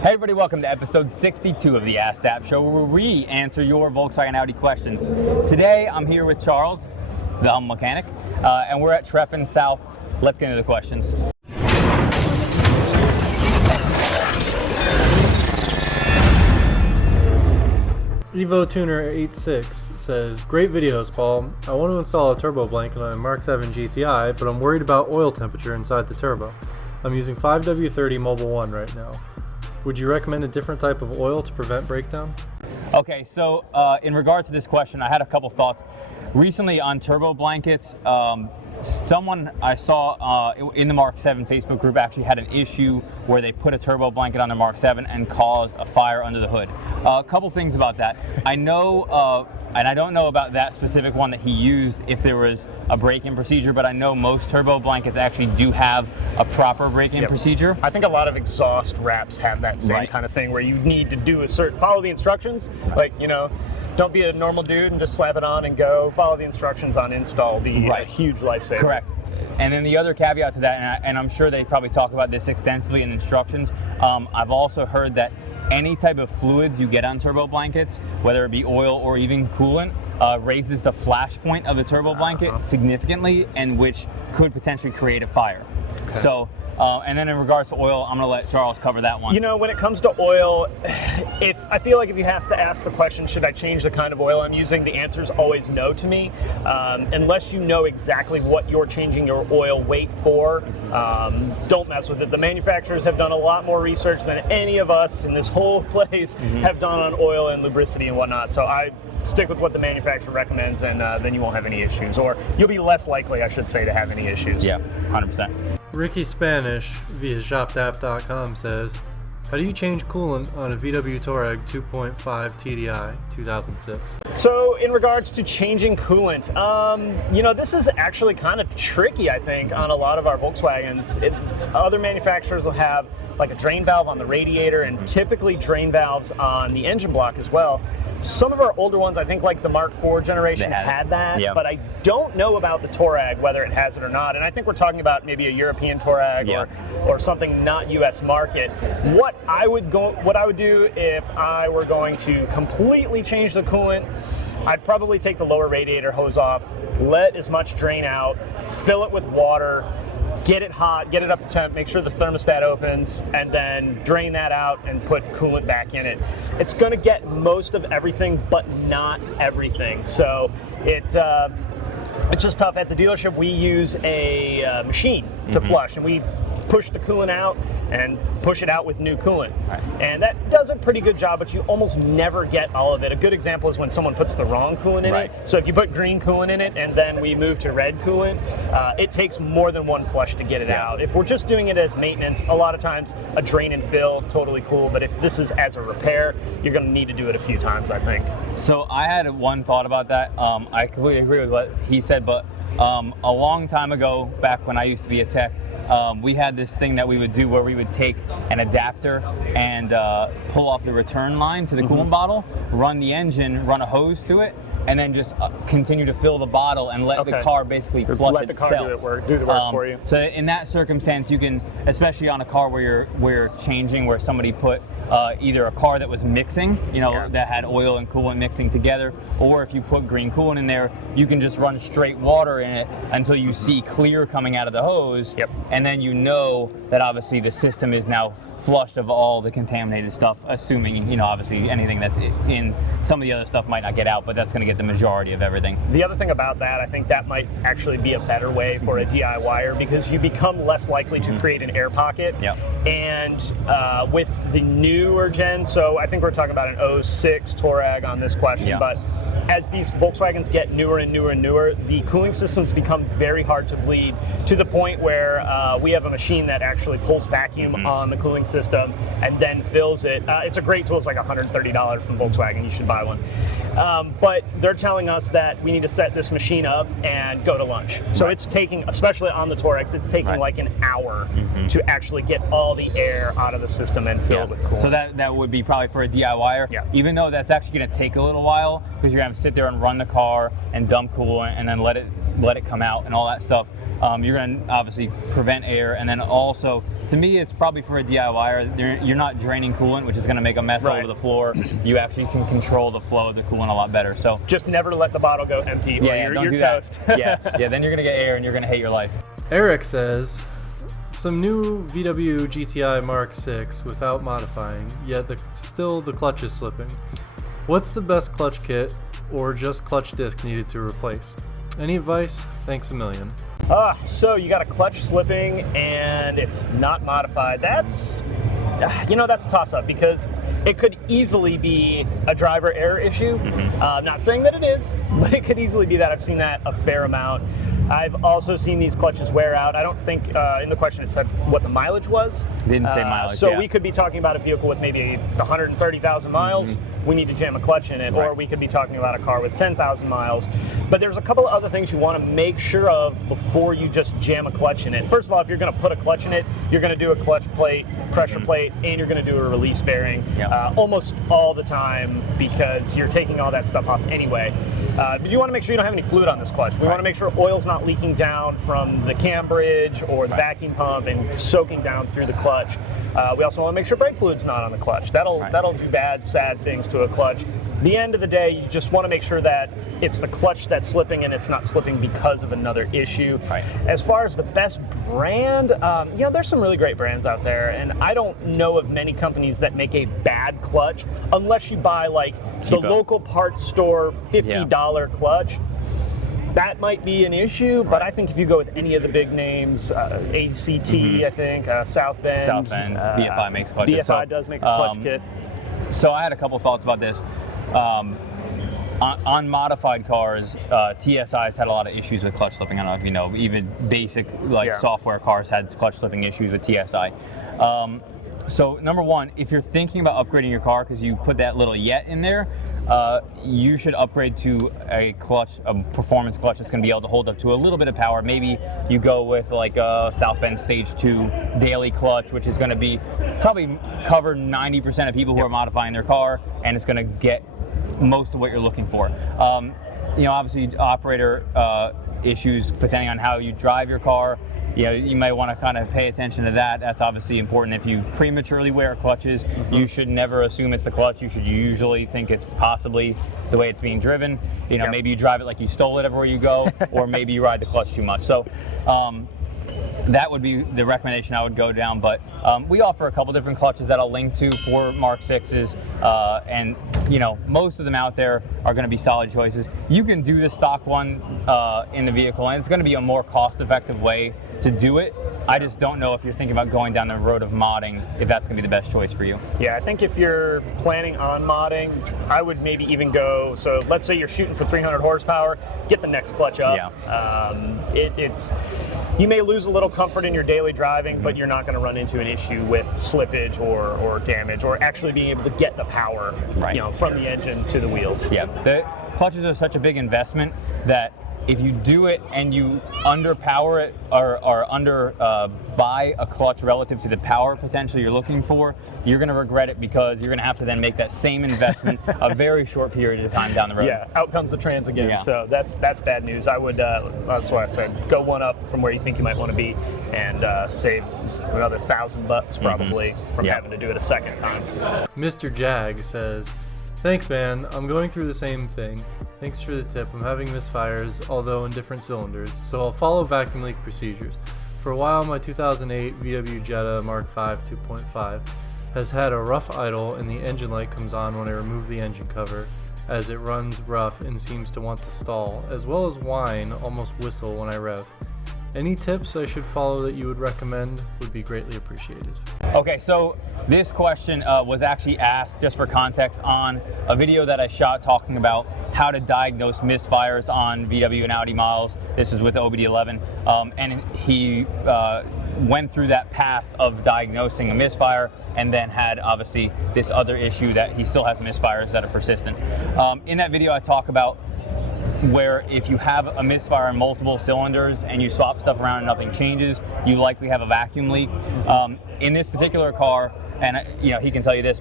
Hey everybody, welcome to episode 62 of the AskDAP show, where we answer your Volkswagen Audi questions. Today I'm here with Charles, the humble mechanic, and we're at Treffen South. Let's get into the questions. Evo Tuner 86 says, great videos, Paul. I want to install a turbo blanket on a MK7 GTI, but I'm worried about oil temperature inside the turbo. I'm using 5W30 Mobile 1 right now. Would you recommend a different type of oil to prevent breakdown? Okay, so in regard to this question, I had a couple thoughts. Recently on turbo blankets, someone I saw in the MK7 Facebook group actually had an issue where they put a turbo blanket on the MK7 and caused a fire under the hood. A couple things about that. I know, and I don't know about that specific one that he used if there was a break-in procedure, but I know most turbo blankets actually do have a proper break-in procedure. I think a lot of exhaust wraps have that same kind of thing where you need to do follow the instructions, like, you know, don't be a normal dude and just slap it on and go. Follow the instructions on install, be a huge lifesaver. Correct. And then the other caveat to that, and I'm sure they probably talk about this extensively in instructions, I've also heard that any type of fluids you get on turbo blankets, whether it be oil or even coolant, raises the flash point of the turbo blanket significantly, and which could potentially create a fire. Okay. So, and then in regards to oil, I'm going to let Charles cover that one. You know, when it comes to oil, I feel like if you have to ask the question, should I change the kind of oil I'm using, the answer is always no to me. Unless you know exactly what you're changing your oil weight for, don't mess with it. The manufacturers have done a lot more research than any of us in this whole place have done on oil and lubricity and whatnot. So I stick with what the manufacturer recommends, and then you won't have any issues, or you'll be less likely, I should say, to have any issues. Yeah, 100%. Ricky Spanish via shopdap.com says, how do you change coolant on a VW Touareg 2.5 TDI 2006? So in regards to changing coolant, you know, this is actually kind of tricky, I think, on a lot of our Volkswagens. Other manufacturers will have like a drain valve on the radiator and typically drain valves on the engine block as well. Some of our older ones, I think like the Mark IV generation had that, but I don't know about the Touareg, whether it has it or not. And I think we're talking about maybe a European Touareg or something not US market. What I would do if I were going to completely change the coolant, I'd probably take the lower radiator hose off, let as much drain out, fill it with water, get it hot, get it up to temp, make sure the thermostat opens, and then drain that out and put coolant back in it. It's going to get most of everything, but not everything. So it's just tough. At the dealership, we use a machine to flush, and we push the coolant out and push it out with new coolant. And that does a pretty good job, but you almost never get all of it. A good example is when someone puts the wrong coolant in it. So if you put green coolant in it and then we move to red coolant, it takes more than one flush to get it out. If we're just doing it as maintenance, a lot of times a drain and fill, totally cool. But if this is as a repair, you're going to need to do it a few times, I think. So I had one thought about that. I completely agree with what he said, but a long time ago, back when I used to be a tech, we had this thing that we would do where we would take an adapter and pull off the return line to the coolant bottle, run the engine, run a hose to it, and then just continue to fill the bottle and let the car basically flush itself. Let the car do the work for you. So in that circumstance, you can, especially on a car where you're changing, where somebody put either a car that was mixing, you know, that had oil and coolant mixing together, or if you put green coolant in there, you can just run straight water in it until you see clear coming out of the hose, and then you know that obviously the system is now flushed of all the contaminated stuff, assuming, you know, obviously anything that's in some of the other stuff might not get out, but that's going to get the majority of everything. The other thing about that, I think that might actually be a better way for a DIYer, because you become less likely to create an air pocket. And with the newer gen, so I think we're talking about an 06 Touareg on this question, but as these Volkswagens get newer and newer and newer, the cooling systems become very hard to bleed, to the point where we have a machine that actually pulls vacuum on the cooling system and then fills it. It's a great tool. It's like $130 from Volkswagen. You should buy one. But they're telling us that we need to set this machine up and go to lunch. So it's taking, especially on the Touaregs, it's taking like an hour to actually get all the air out of the system and fill it with coolant. So that would be probably for a DIYer, even though that's actually going to take a little while, because you're going to have to sit there and run the car and dump coolant and then let it come out and all that stuff. You're going to obviously prevent air, and then also, to me, it's probably for a DIYer, you're not draining coolant, which is going to make a mess all over the floor. You actually can control the flow of the coolant a lot better. So just never let the bottle go empty, or you're toast. yeah, then you're going to get air and you're going to hate your life. Eric says, some new VW GTI Mark 6 without modifying, yet still the clutch is slipping. What's the best clutch kit or just clutch disc needed to replace? Any advice? Thanks a million. So you got a clutch slipping and it's not modified. That's a toss-up because it could easily be a driver error issue. I'm not saying that it is, but it could easily be that. I've seen that a fair amount. I've also seen these clutches wear out. I don't think in the question it said what the mileage was. Didn't say mileage. So we could be talking about a vehicle with maybe 130,000 miles. We need to jam a clutch in it, or we could be talking about a car with 10,000 miles. But there's a couple of other things you want to make sure of before you just jam a clutch in it. First of all, if you're going to put a clutch in it, you're going to do a clutch plate, pressure plate, and you're going to do a release bearing almost all the time because you're taking all that stuff off anyway. But you want to make sure you don't have any fluid on this clutch. We want to make sure oil's not leaking down from the cam bridge or the vacuum pump and soaking down through the clutch. We also want to make sure brake fluid's not on the clutch. That'll do bad, sad things to a clutch. At the end of the day, you just want to make sure that it's the clutch that's slipping and it's not slipping because of another issue. As far as the best brand, there's some really great brands out there, and I don't know of many companies that make a bad clutch unless you buy like the local parts store $50 clutch. That might be an issue, but I think if you go with any of the big names, ACT, I think, South Bend, BFI makes clutches. BFI does make a clutch kit. So I had a couple thoughts about this. On modified cars, TSI's had a lot of issues with clutch slipping. I don't know if you know, even basic software cars had clutch slipping issues with TSI. So number one, if you're thinking about upgrading your car because you put that little yet in there, you should upgrade to a performance clutch that's going to be able to hold up to a little bit of power. Maybe you go with like a South Bend Stage 2 daily clutch, which is going to be probably cover 90% of people who are modifying their car, and it's going to get most of what you're looking for. Obviously operator issues, depending on how you drive your car, you might want to kind of pay attention to that. That's obviously important. If you prematurely wear clutches, you should never assume it's the clutch. You should usually think it's possibly the way it's being driven. Maybe you drive it like you stole it everywhere you go, or maybe you ride the clutch too much. So that would be the recommendation I would go down. But we offer a couple different clutches that I'll link to for Mark 6s, and most of them out there are going to be solid choices. You can do the stock one in the vehicle, and it's going to be a more cost-effective way to do it. I just don't know if you're thinking about going down the road of modding, if that's going to be the best choice for you. Yeah, I think if you're planning on modding, I would maybe even go, so let's say you're shooting for 300 horsepower, get the next clutch up. You may lose a little comfort in your daily driving, but you're not going to run into an issue with slippage or damage, or actually being able to get the power from the engine to the wheels. Yeah, the clutches are such a big investment that if you do it and you underpower it or buy a clutch relative to the power potential you're looking for, you're going to regret it because you're going to have to then make that same investment a very short period of time down the road. Yeah, out comes the trans again. Yeah. So that's bad news. I would, that's why I said go one up from where you think you might want to be and save another $1,000 probably from having to do it a second time. Mr. Jag says, thanks man, I'm going through the same thing. Thanks for the tip. I'm having misfires, although in different cylinders, so I'll follow vacuum leak procedures. For a while, my 2008 VW Jetta Mark V 2.5 has had a rough idle and the engine light comes on when I remove the engine cover, as it runs rough and seems to want to stall, as well as whine, almost whistle when I rev. Any tips I should follow that you would recommend would be greatly appreciated. Okay, so this question was actually asked, just for context, on a video that I shot talking about how to diagnose misfires on VW and Audi models. This is with OBDeleven, and he went through that path of diagnosing a misfire and then had obviously this other issue that he still has misfires that are persistent. In that video I talk about where if you have a misfire in multiple cylinders and you swap stuff around and nothing changes, you likely have a vacuum leak. In this particular car, and he can tell you this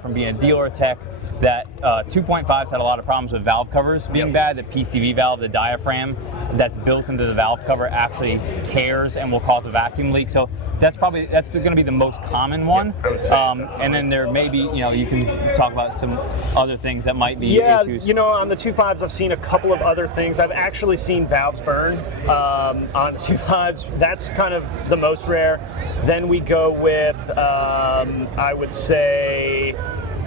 from being a dealer tech, that 2.5s had a lot of problems with valve covers being bad. The PCV valve, the diaphragm that's built into the valve cover, actually tears and will cause a vacuum leak. So that's going to be the most common one. And then there may be, you can talk about some other things that might be issues. On the 2.5s, I've seen a couple of other things. I've actually seen valves burn on 2.5s. That's kind of the most rare. Then we go with, I would say,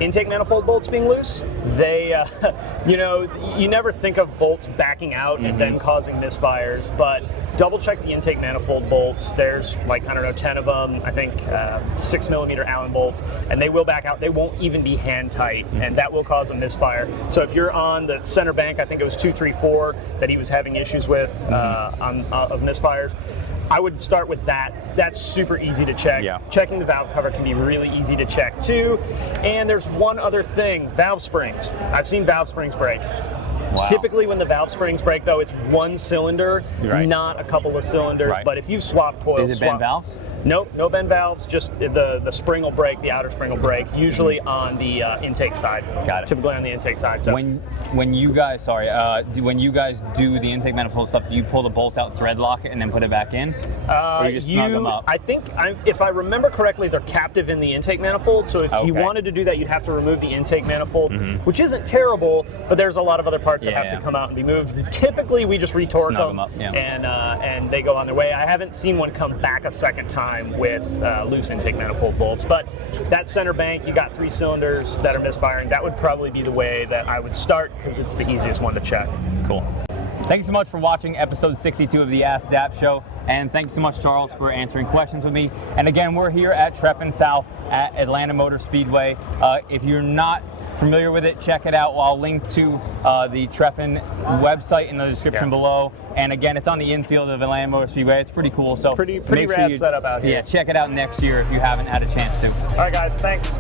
intake manifold bolts being loose. They, you never think of bolts backing out and then causing misfires, but double check the intake manifold bolts. There's 10 of them, I think 6mm Allen bolts, and they will back out. They won't even be hand tight, and that will cause a misfire. So if you're on the center bank, I think it was 234 that he was having issues with of misfires, I would start with that. That's super easy to check. Checking the valve cover can be really easy to check too. And there's one other thing, valve springs. I've seen valve springs break. Wow. Typically when the valve springs break though, it's one cylinder, not a couple of cylinders. But if you swap coils... Is it bent valves? Nope, no bend valves, just the spring will break, the outer spring will break, usually on the intake side. Got it. Typically on the intake side. So. When you guys, when you guys do the intake manifold stuff, do you pull the bolt out, thread lock it, and then put it back in? Or you just snug them up? I think, if I remember correctly, they're captive in the intake manifold, so if you wanted to do that, you'd have to remove the intake manifold, which isn't terrible, but there's a lot of other parts that have to come out and be moved. Typically, we just retorque them up, and they go on their way. I haven't seen one come back a second time with loose intake manifold bolts, but that center bank, you got 3 cylinders that are misfiring. That would probably be the way that I would start because it's the easiest one to check. Cool. Thank you so much for watching episode 62 of the AskDAP show, and thank you so much, Charles, for answering questions with me. And again, we're here at Treffen South at Atlanta Motor Speedway. If you're not familiar with it, check it out. I'll link to the Treffen website in the description below. And again, it's on the infield of Atlanta Motor Speedway. It's pretty cool. So pretty rad setup out here. Yeah, check it out next year if you haven't had a chance to. All right, guys, thanks.